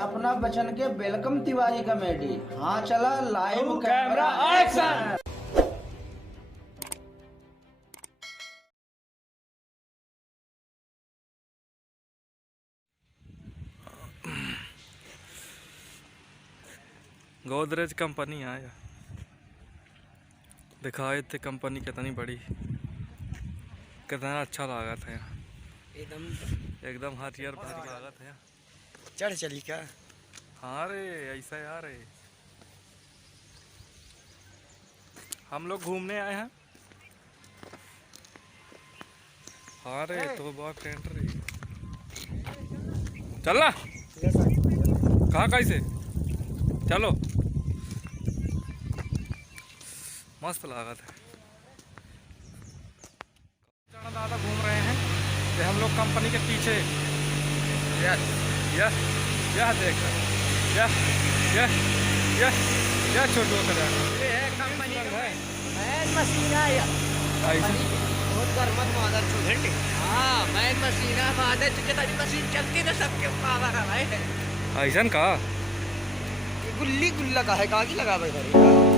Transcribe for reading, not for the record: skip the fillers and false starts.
अपना बचन के वेलकम तिवारी कॉमेडी। हाँ चला live camera action. Godrej company आया, दिखाए थे कंपनी कितनी बड़ी, कितना अच्छा लगा था यहाँ, एकदम हथियार भारी लगा था यहाँ। चढ़ चली क्या? हाँ रे, ऐसा यार है, हम लोग घूमने आए हैं। हाँ रे, तो बॉयफ्रेंड रे, चल ना कहाँ कैसे चलो, मस्त लगा था। दादा घूम रहे हैं, ये हम लोग कंपनी के पीछे। यह देख, यह छोटू का ये है कंपनी का मैन मशीन है। बहुत गर्मत मादर चुघट। हाँ मैन मशीन है, मादर चुघट मशीन चलती ना सबके पावर है भाई। ऐसा का गुल्ली गुल्ला का है, कागी लगा भाई।